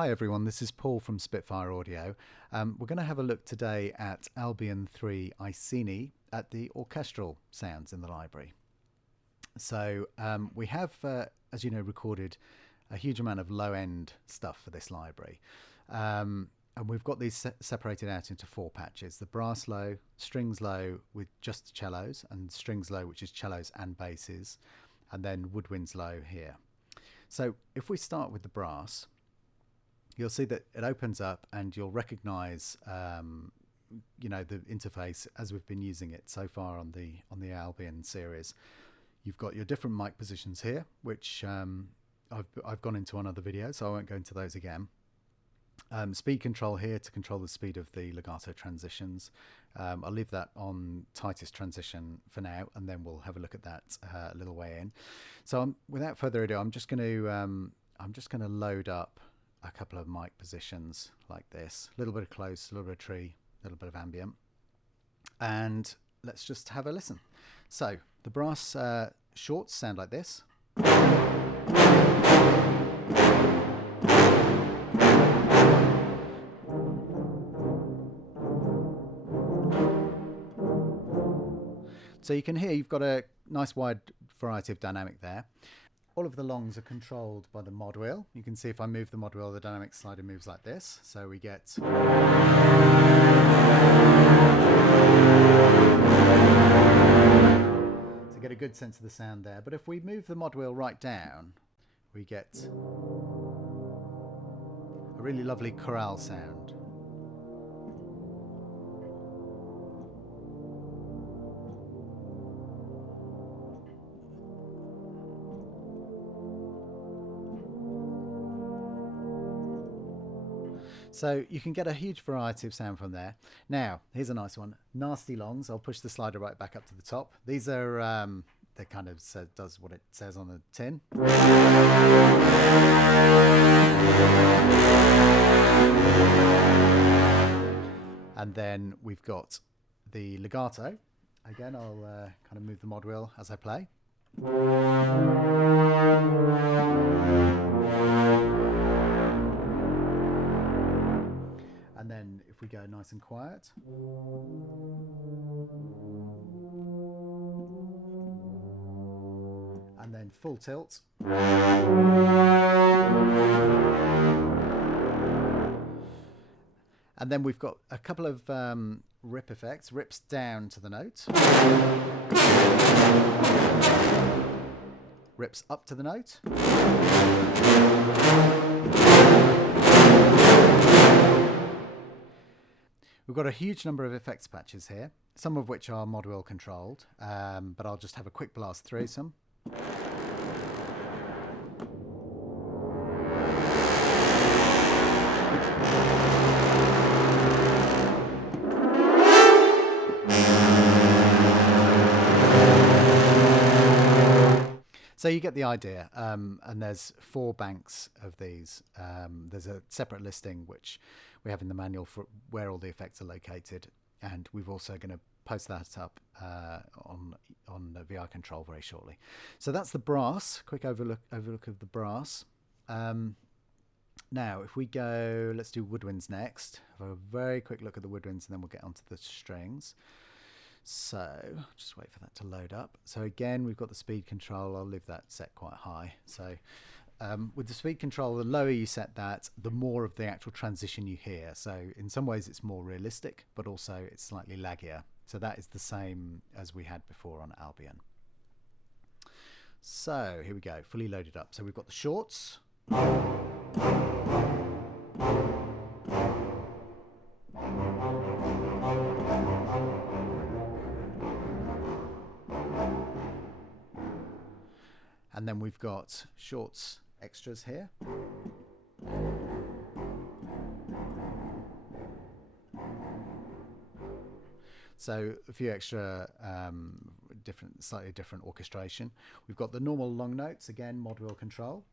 Hi everyone, this is Paul from Spitfire Audio. We're going to have a look today at Albion 3 Iceni at the orchestral sounds in the library. So we have, as you know, recorded a huge amount of low-end stuff for this library. And we've got these separated out into four patches: the brass low, strings low with just cellos, and strings low, which is cellos and basses, and then woodwinds low here. So if we start with the brass, you'll see that it opens up and you'll recognize the interface as we've been using it so far on the Albion series. You've got your different mic positions here, which I've gone into on other videos, so I won't go into those again. Speed control here to control the speed of the legato transitions. I'll leave that on tightest transition for now, and then we'll have a look at that a little way in. So without further ado, I'm just going to load up a couple of mic positions like this: a little bit of close, a little bit of tree, a little bit of ambient, and let's just have a listen. So the brass shorts sound like this. So you can hear you've got a nice wide variety of dynamic there. All of the longs are controlled by the mod wheel. You can see if I move the mod wheel, the dynamic slider moves like this. So we get to get a good sense of the sound there. But if we move the mod wheel right down, we get a really lovely chorale sound. So you can get a huge variety of sound from there. Now, here's a nice one. Nasty longs. I'll push the slider right back up to the top. These are, they kind of does what it says on the tin. And then we've got the legato. Again, I'll kind of move the mod wheel as I play. And then if we go nice and quiet, and then full tilt, and then we've got a couple of rip effects: rips down to the note, rips up to the note, we've got a huge number of effects patches here, some of which are mod wheel controlled, but I'll just have a quick blast through some. So you get the idea, and there's 4 banks of these. There's a separate listing which we have in the manual for where all the effects are located, and we've also going to post that up on VI Control very shortly. So that's the brass. Quick overlook of the brass. Now, if we go, let's do woodwinds next. Have a very quick look at the woodwinds, and then we'll get onto the strings. So just wait for that to load up. So again, we've got the speed control. I'll leave that set quite high. So with the speed control, the lower you set that, the more of the actual transition you hear. So in some ways it's more realistic, but also it's slightly laggier. So that is the same as we had before on Albion. So here we go, fully loaded up. So we've got the shorts. And then we've got shorts extras here. So a few extra slightly different orchestration. We've got the normal long notes, again, mod wheel control.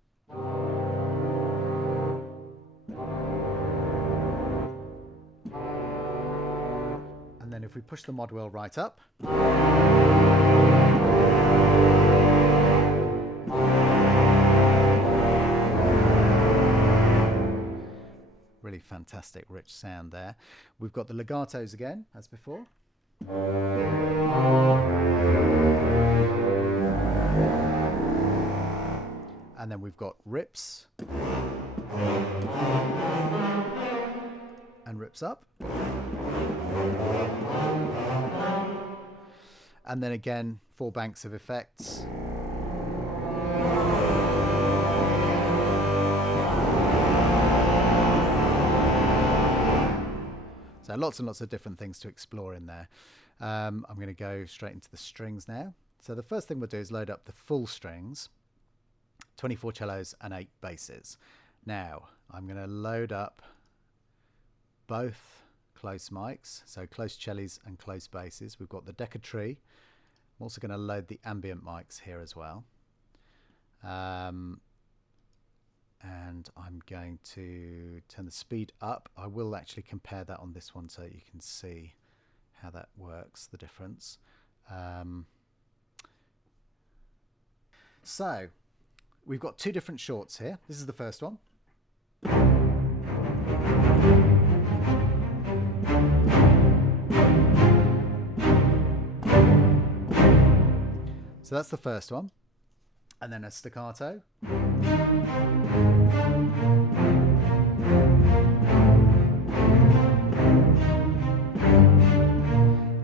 And then if we push the mod wheel right up, Really fantastic, rich sound there. We've got the legatos again, as before. And then we've got rips and rips up. And then again, 4 banks of effects. So lots and lots of different things to explore in there. I'm going to go straight into the strings now. So the first thing we'll do is load up the full strings, 24 cellos and 8 basses. Now I'm going to load up both close mics, so close cellos and close basses. We've got the Deca tree. I'm also going to load the ambient mics here as well. And I'm going to turn the speed up. I will actually compare that on this one so you can see how that works, the difference. So we've got 2 different shorts here. This is the first one. So that's the first one. And then a staccato.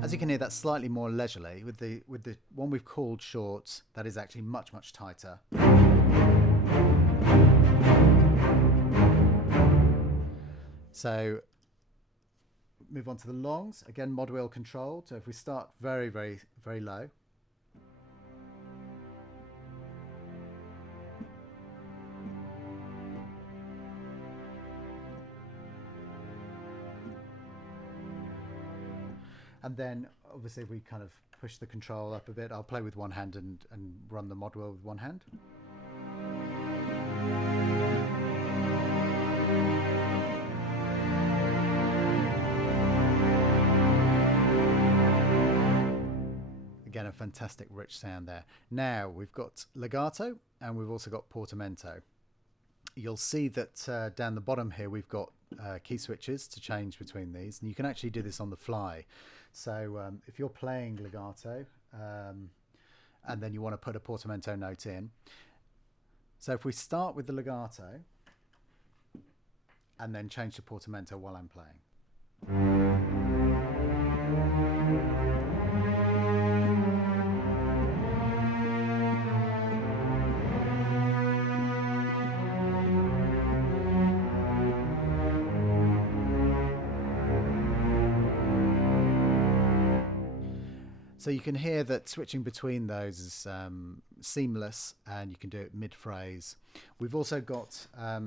As you can hear, that's slightly more leisurely. With the one we've called shorts, that is actually much tighter. So move on to the longs. Again, mod wheel controlled. So if we start very low. And then obviously we kind of push the control up a bit. I'll play with one hand and run the mod wheel with one hand. Again, a fantastic rich sound there. Now we've got legato and we've also got portamento. You'll see that down the bottom here we've got key switches to change between these, and you can actually do this on the fly. So if you're playing legato and then you want to put a portamento note in, so if we start with the legato and then change to portamento while I'm playing. So you can hear that switching between those is seamless, and you can do it mid-phrase. We've also got a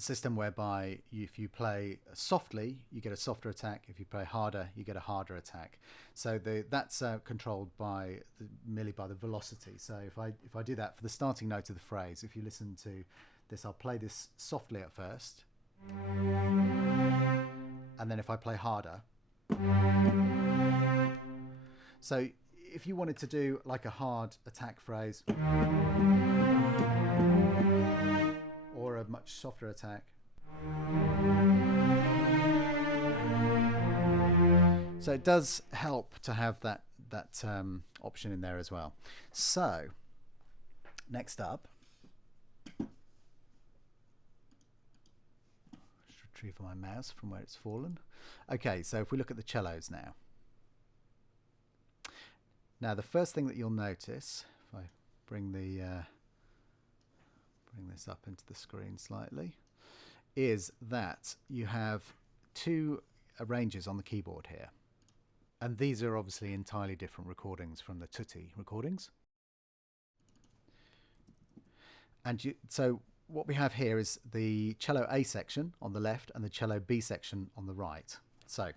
system whereby if you play softly, you get a softer attack. If you play harder, you get a harder attack. So that's controlled merely by the velocity. So if I do that for the starting note of the phrase, if you listen to this, I'll play this softly at first, and then if I play harder. So if you wanted to do like a hard attack phrase or a much softer attack. So it does help to have that option in there as well. So next up, just retrieve my mouse from where it's fallen. Okay, so if we look at the cellos now. Now the first thing that you'll notice, if I bring this up into the screen slightly, is that you have 2 ranges on the keyboard here. And these are obviously entirely different recordings from the tutti recordings. And so what we have here is the cello A section on the left and the cello B section on the right. So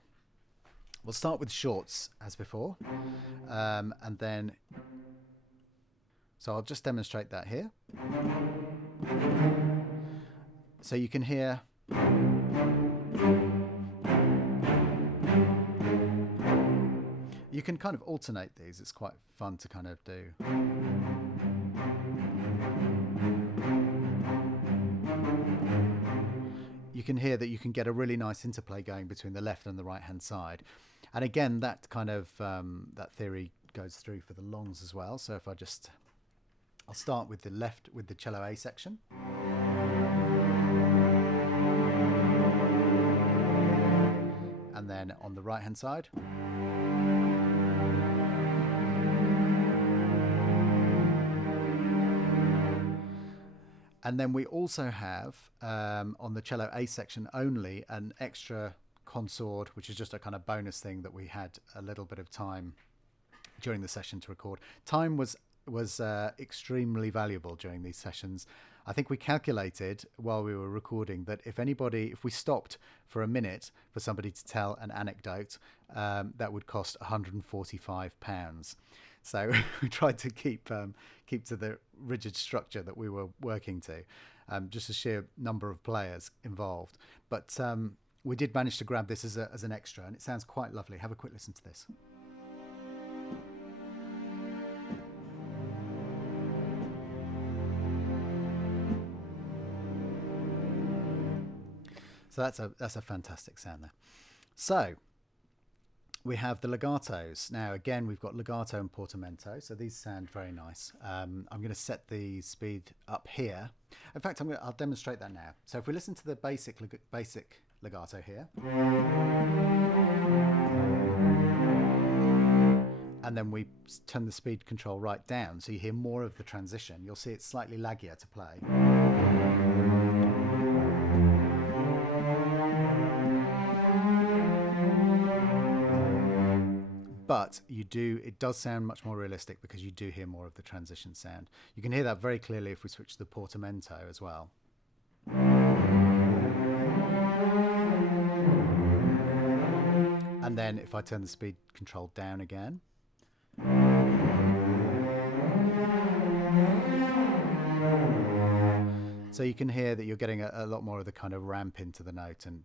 we'll start with shorts as before, and then, so I'll just demonstrate that here. So you can hear you can kind of alternate these. It's quite fun to kind of do. you can hear that you can get a really nice interplay going between the left and the right hand side. And again, that kind of that theory goes through for the longs as well. So if I'll start with the left with the cello A section. And then on the right hand side. And then we also have on the cello A section only an extra consort, which is just a kind of bonus thing that we had a little bit of time during the session to record. Time was extremely valuable during these sessions. I think we calculated while we were recording that if we stopped for a minute for somebody to tell an anecdote, that would cost £145. So we tried to keep to the rigid structure that we were working to, just the sheer number of players involved. But we did manage to grab this as an extra, and it sounds quite lovely. Have a quick listen to this. So that's a fantastic sound there. So we have the legatos. Now again, we've got legato and portamento, so these sound very nice. I'm going to set the speed up here. In fact, I'll demonstrate that now. So if we listen to the basic legato here, and then we turn the speed control right down, so you hear more of the transition. You'll see it's slightly laggier to play. But it does sound much more realistic because you do hear more of the transition sound. You can hear that very clearly if we switch to the portamento as well. And then if I turn the speed control down again. So you can hear that you're getting a lot more of the kind of ramp into the note, and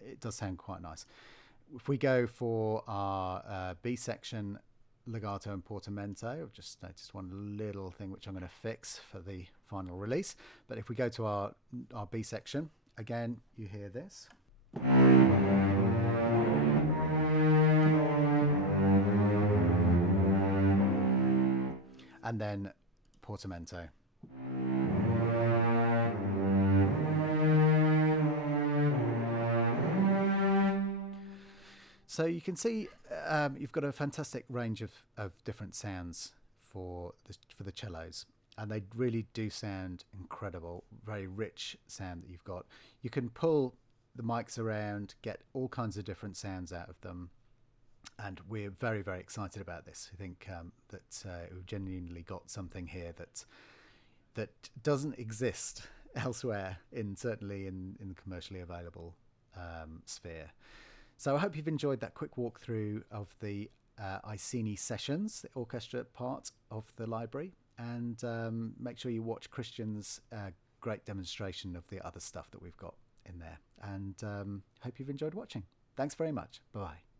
it does sound quite nice. If we go for our B section legato and portamento, I've just noticed one little thing which I'm going to fix for the final release. But if we go to our B section, again, you hear this. And then portamento. So you can see you've got a fantastic range of different sounds for the cellos, and they really do sound incredible. Very rich sound that you've got. You can pull the mics around, get all kinds of different sounds out of them, and we're very, very excited about this. I think that we've genuinely got something here that doesn't exist elsewhere, certainly in the commercially available sphere. So I hope you've enjoyed that quick walkthrough of the Iceni sessions, the orchestra part of the library, and make sure you watch Christian's great demonstration of the other stuff that we've got in there. And hope you've enjoyed watching. Thanks very much. Bye-bye.